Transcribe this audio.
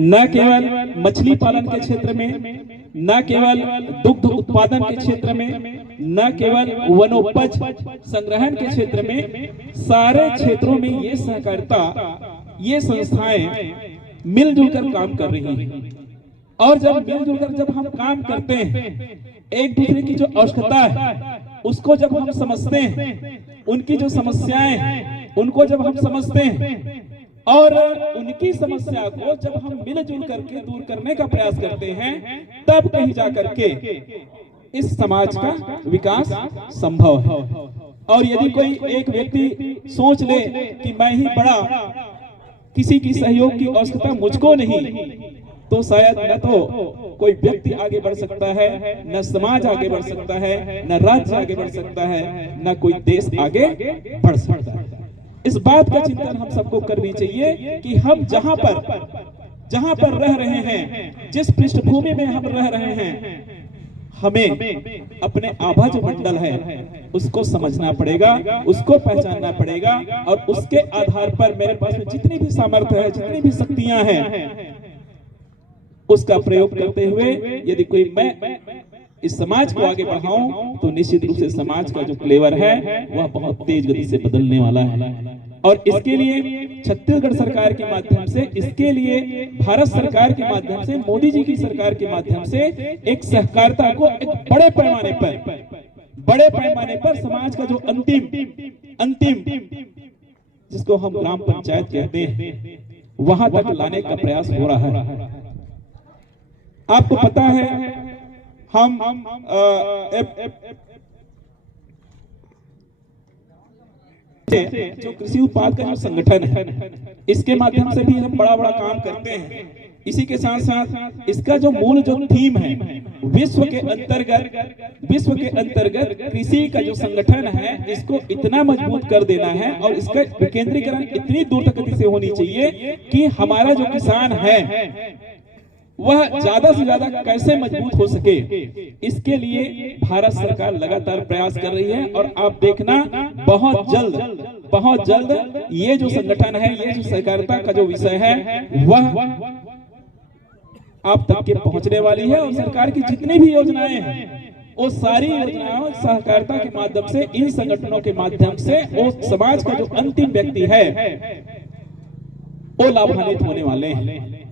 न केवल मछली पालन के क्षेत्र में, न केवल दुग्ध उत्पादन के क्षेत्र में, न केवल वनोपज संग्रहण के क्षेत्र में, सारे क्षेत्रों में ये सहकारिता, ये संस्थाएं मिलजुल कर काम कर रही हैं। और जब मिलजुल कर जब हम काम करते हैं, एक दूसरे की जो आवश्यकता है उसको जब हम समझते हैं, उनकी जो समस्याएं हैं उनको जब हम समझते हैं और उनकी समस्या को जब हम मिलजुल करके दूर करने का प्रयास करते हैं, तब कहीं जाकर के इस समाज का विकास संभव है। और यदि कोई एक व्यक्ति सोच ले कि मैं ही बड़ा, किसी की सहयोग की आवश्यकता मुझको नहीं, तो शायद न तो कोई व्यक्ति आगे बढ़ सकता है, न समाज आगे बढ़ सकता है, न राज्य आगे बढ़ सकता है, न कोई देश आगे बढ़ सकता है। इस बात का चिंतन हम सबको करनी चाहिए कि हम जहां पर रह रहे हैं, जिस पृष्ठभूमि में हम रह रहे हैं, हमें अपने आभा जो मंडल है उसको समझना पड़ेगा, उसको पहचानना पड़ेगा और उसके आधार पर मेरे पास में जितनी भी सामर्थ्य है, जितनी भी शक्तियां हैं, उसका प्रयोग करते हुए यदि कोई मैं इस समाज को आगे बढ़ाऊं तो निश्चित रूप से समाज का जो फ्लेवर है वह बहुत तेज गति से बदलने वाला है। और इसके लिए छत्तीसगढ़ सरकार के माध्यम से, इसके लिए भारत सरकार के माध्यम से, मोदी जी की सरकार के माध्यम से एक सहकारिता को एक बड़े पैमाने पर समाज का जो अंतिम जिसको हम ग्राम पंचायत कहते हैं, वहां तक लाने का प्रयास हो रहा है। आपको पता है हम जो कृषि उत्पाद का जो संगठन है, इसके माध्यम से भी हम बड़ा काम करते हैं। इसी के साथ साथ इसका जो मूल जो थीम है, विश्व के अंतर्गत कृषि का जो संगठन है, इसको इतना मजबूत कर देना है और इसका विकेंद्रीकरण इतनी दूर तक से होनी चाहिए कि हमारा जो किसान है वह ज्यादा से ज्यादा कैसे मजबूत हो सके, इसके लिए भारत सरकार लगातार प्रयास कर रही है। और आप देखना बहुत जल्द ये जो संगठन है, ये जो सहकारिता का जो विषय है वह आप तक के पहुंचने वाली है। और सरकार की जितनी भी योजनाएं हैं वो सारी योजनाओं सहकारिता के माध्यम से, इन संगठनों के माध्यम से वो समाज का जो अंतिम व्यक्ति है वो लाभान्वित होने वाले हैं।